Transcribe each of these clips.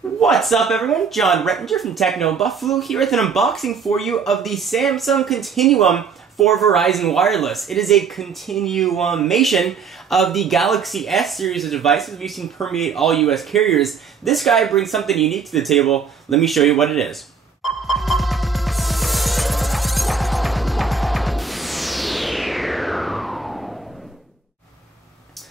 What's up everyone? John Rettinger from TechnoBuffalo here with an unboxing for you of the Samsung Continuum for Verizon Wireless. It is a continuation of the Galaxy S series of devices we've seen permeate all US carriers. This guy brings something unique to the table. Let me show you what it is.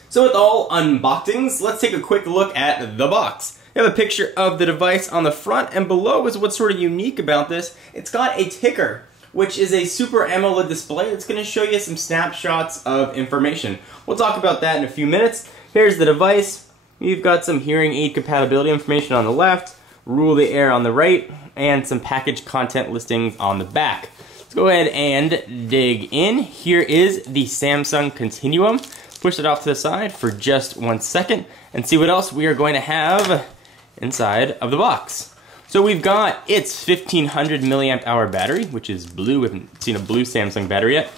So with all unboxings, let's take a quick look at the box. You have a picture of the device on the front, and below is what's sort of unique about this. It's got a ticker, which is a Super AMOLED display that's going to show you some snapshots of information. We'll talk about that in a few minutes. Here's the device. You've got some hearing aid compatibility information on the left, rule the air on the right, and some package content listings on the back. Let's go ahead and dig in. Here is the Samsung Continuum. Push it off to the side for just 1 second and see what else we are going to have inside of the box. So we've got its 1500 milliamp hour battery, which is blue. We haven't seen a blue Samsung battery yet.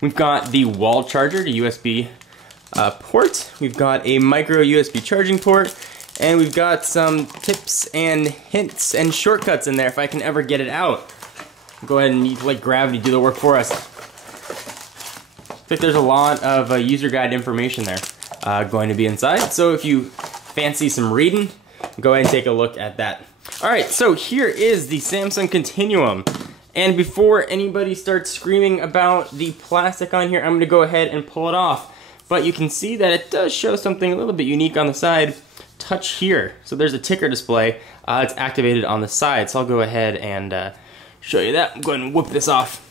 We've got the wall charger to USB port. We've got a micro USB charging port, and we've got some tips and hints and shortcuts in there if I can ever get it out. Go ahead and let gravity do the work for us. I think there's a lot of user guide information there going to be inside. So if you fancy some reading, go ahead and take a look at that. Alright, so here is the Samsung Continuum. And before anybody starts screaming about the plastic on here, I'm going to go ahead and pull it off. But you can see that it does show something a little bit unique on the side. Touch here. So there's a ticker display. It's activated on the side. So I'll go ahead and show you that. Go ahead and whip this off.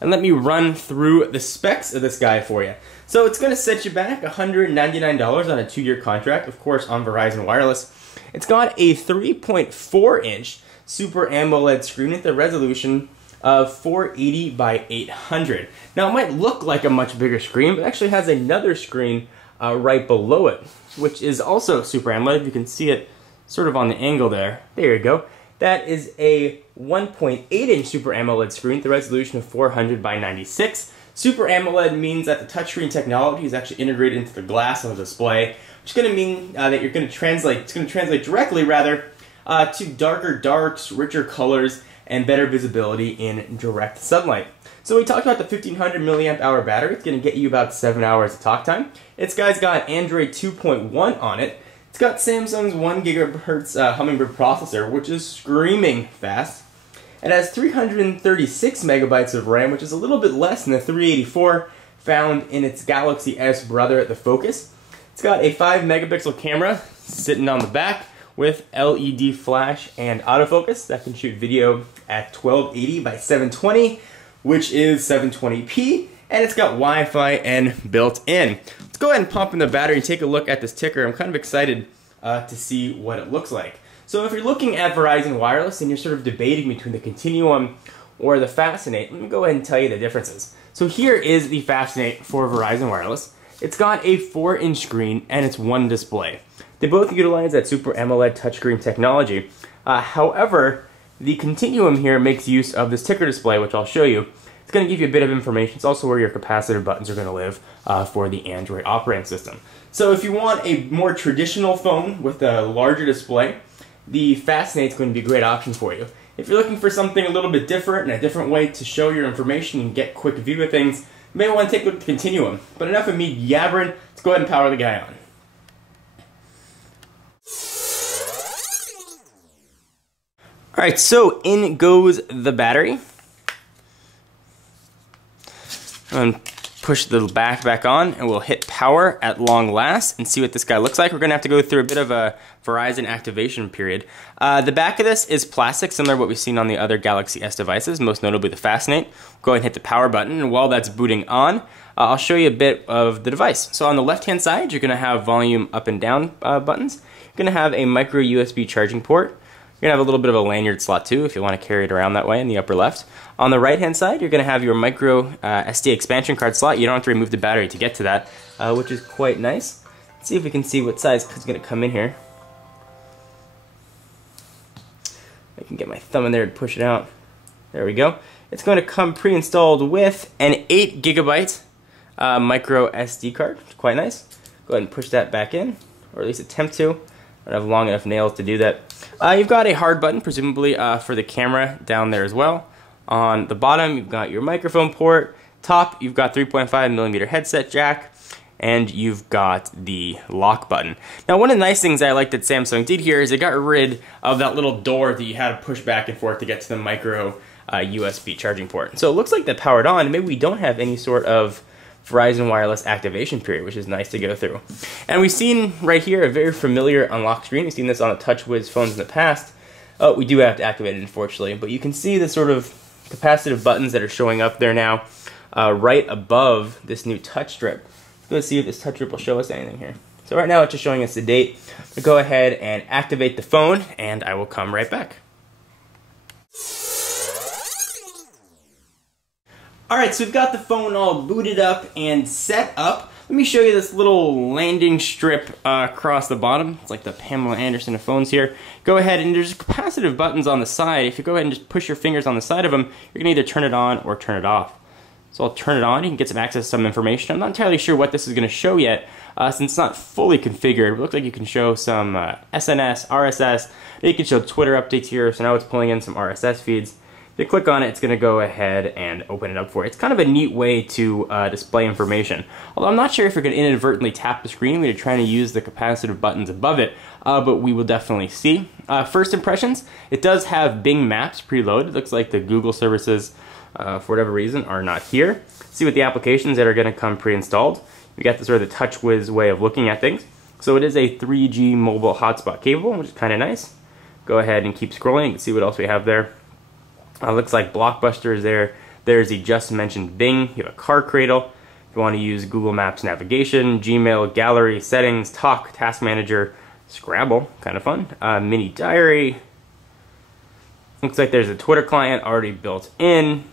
And let me run through the specs of this guy for you. So it's going to set you back $199 on a 2-year contract, of course, on Verizon Wireless. It's got a 3.4-inch Super AMOLED screen with a resolution of 480 by 800. Now, it might look like a much bigger screen, but it actually has another screen right below it, which is also Super AMOLED. If you can see it sort of on the angle there. There you go. That is a 1.8-inch Super AMOLED screen with a resolution of 400 by 96. Super AMOLED means that the touchscreen technology is actually integrated into the glass of the display, which is going to mean that it's going to translate directly to darker darks, richer colors, and better visibility in direct sunlight. So we talked about the 1500 milliamp hour battery. It's going to get you about 7 hours of talk time. It's got Android 2.1 on it. It's got Samsung's 1 GHz Hummingbird processor, which is screaming fast. It has 336 megabytes of RAM, which is a little bit less than the 384 found in its Galaxy S brother at the Focus. It's got a 5 megapixel camera sitting on the back with LED flash and autofocus that can shoot video at 1280 by 720, which is 720p, and it's got Wi-Fi N built in. Let's go ahead and pump in the battery and take a look at this ticker. I'm kind of excited to see what it looks like. So if you're looking at Verizon Wireless and you're sort of debating between the Continuum or the Fascinate, let me go ahead and tell you the differences. So here is the Fascinate for Verizon Wireless. It's got a 4-inch screen and it's one display. They both utilize that Super AMOLED touchscreen technology. However, the Continuum here makes use of this ticker display, which I'll show you. It's going to give you a bit of information. It's also where your capacitive buttons are going to live for the Android operating system. So if you want a more traditional phone with a larger display, the Fascinate is going to be a great option for you. If you're looking for something a little bit different and a different way to show your information and get quick view of things, you may want to take a look at the Continuum. But enough of me yabbering, let's go ahead and power the guy on. Alright, so in goes the battery. And push the back on, and we'll hit power at long last and see what this guy looks like. We're going to have to go through a bit of a Verizon activation period. The back of this is plastic, similar to what we've seen on the other Galaxy S devices, most notably the Fascinate. Go ahead and hit the power button, and while that's booting on, I'll show you a bit of the device. So on the left-hand side, you're going to have volume up and down buttons. You're going to have a micro USB charging port. You're going to have a little bit of a lanyard slot too if you want to carry it around that way in the upper left. On the right hand side, you're going to have your micro SD expansion card slot. You don't have to remove the battery to get to that, which is quite nice. Let's see if we can see what size is going to come in here. I can get my thumb in there and push it out. There we go. It's going to come pre-installed with an 8 gigabyte micro SD card. Quite nice. Go ahead and push that back in, or at least attempt to. I have long enough nails to do that. You've got a hard button, presumably for the camera down there as well. On the bottom, you've got your microphone port. Top, you've got 3.5mm headset jack, and you've got the lock button. Now, one of the nice things I like that Samsung did here is it got rid of that little door that you had to push back and forth to get to the micro USB charging port. So it looks like they're powered on. Maybe we don't have any sort of Verizon Wireless activation period, which is nice to go through. And we've seen right here a very familiar unlock screen. We've seen this on the TouchWiz phones in the past. Oh, we do have to activate it, unfortunately. But you can see the sort of capacitive buttons that are showing up there now right above this new touch strip. Let's see if this touch strip will show us anything here. So right now it's just showing us the date. We'll go ahead and activate the phone, and I will come right back. Alright, so we've got the phone all booted up and set up. Let me show you this little landing strip across the bottom. It's like the Pamela Anderson of phones here. Go ahead, and there's capacitive buttons on the side. If you go ahead and just push your fingers on the side of them, you're going to either turn it on or turn it off. So I'll turn it on. You can get some access to some information. I'm not entirely sure what this is going to show yet, since it's not fully configured. It looks like you can show some SNS, RSS. You can show Twitter updates here, so now it's pulling in some RSS feeds. If you click on it, it's going to go ahead and open it up for you. It's kind of a neat way to display information. Although I'm not sure if you're going to inadvertently tap the screen when you're trying to use the capacitive buttons above it, but we will definitely see. First impressions, it does have Bing Maps preloaded. It looks like the Google services, for whatever reason, are not here. See what the applications that are going to come pre-installed. We got the sort of the TouchWiz way of looking at things. So it is a 3G mobile hotspot capable, which is kind of nice. Go ahead and keep scrolling and see what else we have there. Looks like Blockbuster is there. There's the just mentioned Bing. You have a car cradle. If you want to use Google Maps navigation, Gmail, gallery, settings, talk, task manager, Scrabble, kind of fun. Mini diary. Looks like there's a Twitter client already built in.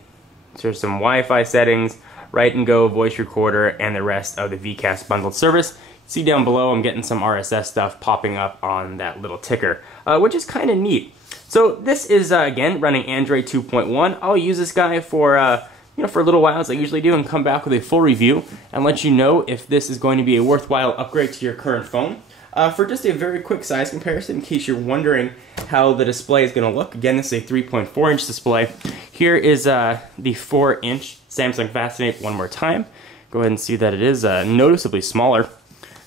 So there's some Wi-Fi settings, Write and Go, voice recorder, and the rest of the VCast bundled service. See down below, I'm getting some RSS stuff popping up on that little ticker, which is kind of neat. So this is, again, running Android 2.1. I'll use this guy for, for a little while, as I usually do, and come back with a full review and let you know if this is going to be a worthwhile upgrade to your current phone. For just a very quick size comparison, in case you're wondering how the display is going to look, again, this is a 3.4-inch display. Here is the 4-inch Samsung Fascinate one more time. Go ahead and see that it is noticeably smaller.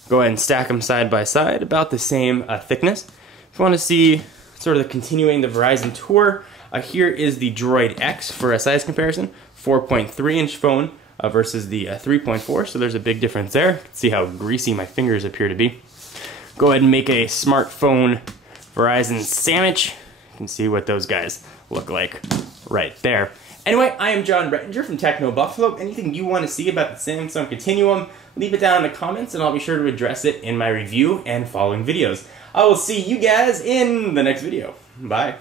Go ahead and stack them side by side, about the same thickness. If you want to see sort of continuing the Verizon tour, here is the Droid X for a size comparison, 4.3-inch phone versus the 3.4, so there's a big difference there. You can see how greasy my fingers appear to be. Go ahead and make a smartphone Verizon sandwich. You can see what those guys look like right there. Anyway, I am John Rettinger from TechnoBuffalo. Anything you want to see about the Samsung Continuum, leave it down in the comments and I'll be sure to address it in my review and following videos. I will see you guys in the next video. Bye.